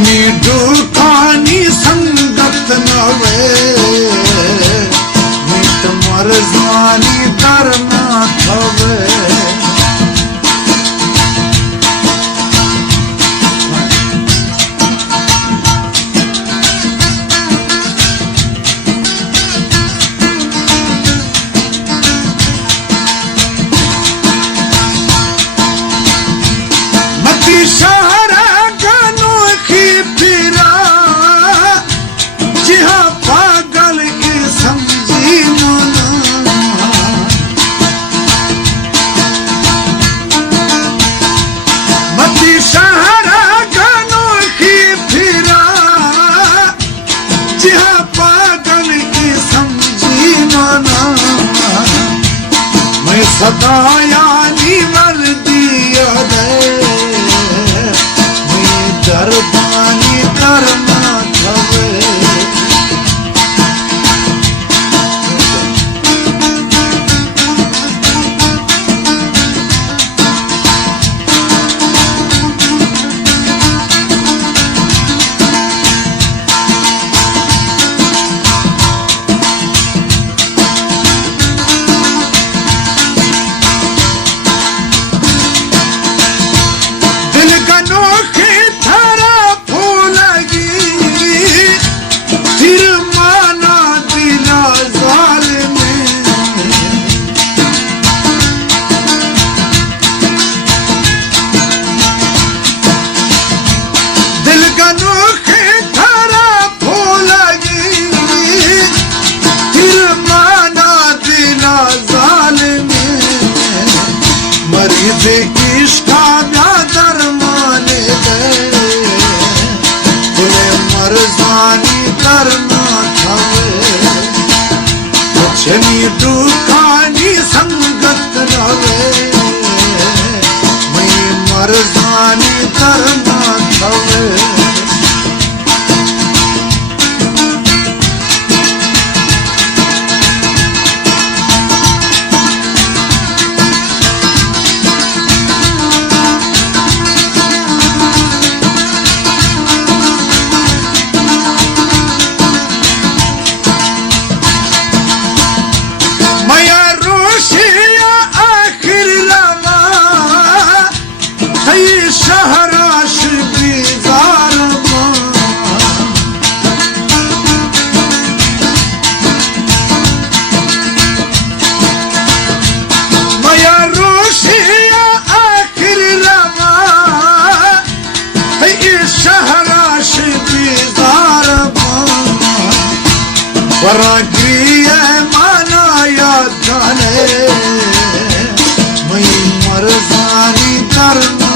मी दुखानी संगत नवे मीत मरजानी करना थवे सहारा गानों की फिरा जहाँ पागल की समझी मना मती सहारा गानों की फिरा जहाँ पागल की समझी मना मैं सदा यानी वर्दिया दे दरबानी करना थवे दिल का नोखे मरीज किसका ब्यादर माने दे तुम्हें मरजानी करना थवे छनी दुखानी संगत रवे मैं मरजानी करना थवे शहराश बीजार मया रोशिया आखिर लगा शहराश बीजार पराग्रिय मनाया जाने मैं मरजानी करना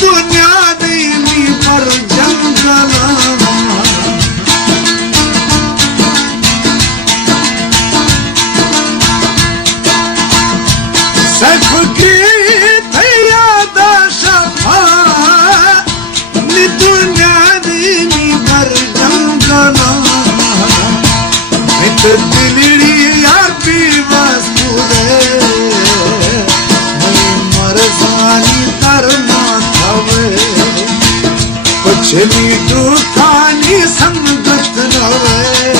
दुनिया देवी पर जंगला सैफ की थैयादा शफा दुनिया देवी पर जंगला मित दिलड़ी यार पी वस्तु दे मैं मरजानी करना छनी दुखानी संगत नवे